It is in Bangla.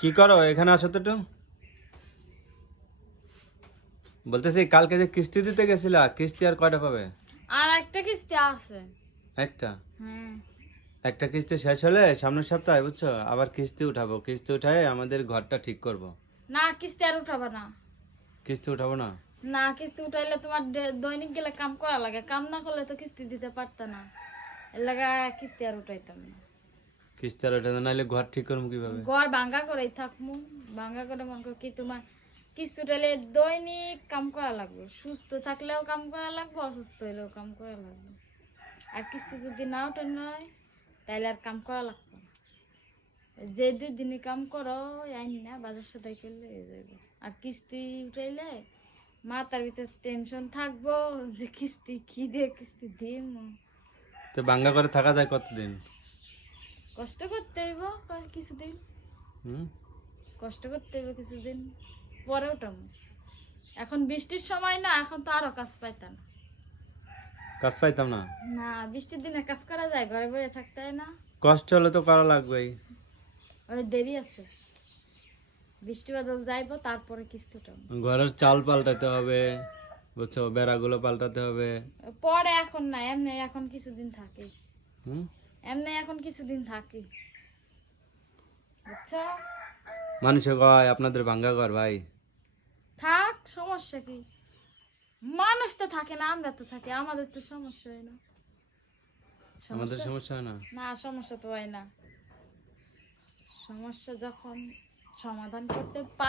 কি করো এখানে আসো তো একটু। বলতেছি কালকে যে কিস্তি দিতে গেছিলা, কিস্তি আর কয়টা পাবে? আর একটা কিস্তি আছে। একটা। হ্যাঁ। একটা কিস্তি শেষ হলে সামনের সপ্তাহে বুঝছো আবার কিস্তি উঠাবো, কিস্তি উঠায় আমাদের ঘরটা ঠিক করব। না, কিস্তি আর উঠাবা না। কিস্তি উঠাবো না? না, কিস্তি উঠাইলে তোমার দৈনিক গেলে কাম করা লাগে, কাম না করলে তো কিস্তি দিতে পারত না। এর লাগা কিস্তি আর উঠাইতাম না। কিস্তি আর উঠাতে নাহলে ঘর ঠিক করবো কিভাবে? ঘর ভাঙ্গা করেই থাকমু। ভাঙ্গা করে মনে করো কি তোমার কিস্তি উঠাইলে দৈনিক কাম করা লাগবে, সুস্থ থাকলেও কাম করা লাগবে, অসুস্থ হইলেও কাম করা লাগবে। আর কিস্তি যদি না উঠানো হয় তাহলে আর কাম করা লাগবে না। যে 2 দিনে কাম করো আইন না বাজার সদাই করলে হয়ে যাবে। আর কিস্তি উঠাইলে মাথার ভিতরে টেনশন থাকবো যে কিস্তি কি দিয়ে কিস্তি দিম। তো ভাঙ্গা করে থাকা যায় কতদিন? কষ্ট করতে হইব কিছুদিন, হুম। কষ্ট করতে হইব কিছুদিন, পরে উঠাম। এখন বৃষ্টির সময় না, এখন তো আরো কাজ পাইতাম না। কাজ পাইতাম না? না, বৃষ্টির দিনে কাজ করা যায়, ঘরে বসে থাকতে হয় না। কষ্ট হলে তো করা লাগবেই। ওই দেরি আছে, বৃষ্টি বাদল যাইবো তারপরে কিস্তি উঠাম। ঘরের চাল পাল্টাতে হবে বুঝছো, বেড়াগুলো পাল্টাতে হবে। পরে এখন না, এমনি এখন কিছুদিন থাকি। হুম। এমনি এখন কিছুদিন থাকি, বুঝছো। মানুষে কয় আপনাদের ভাঙ্গা ঘর ভাই। থাক, সমস্যা কি? মানুষ তো থাকে না, আমরা তো থাকি, আমাদের তো সমস্যা হয় না। আমাদের সমস্যা সমস্যা হয় না? না, সমস্যা তো হয় না। সমস্যা যখন সমাধান করতে পারি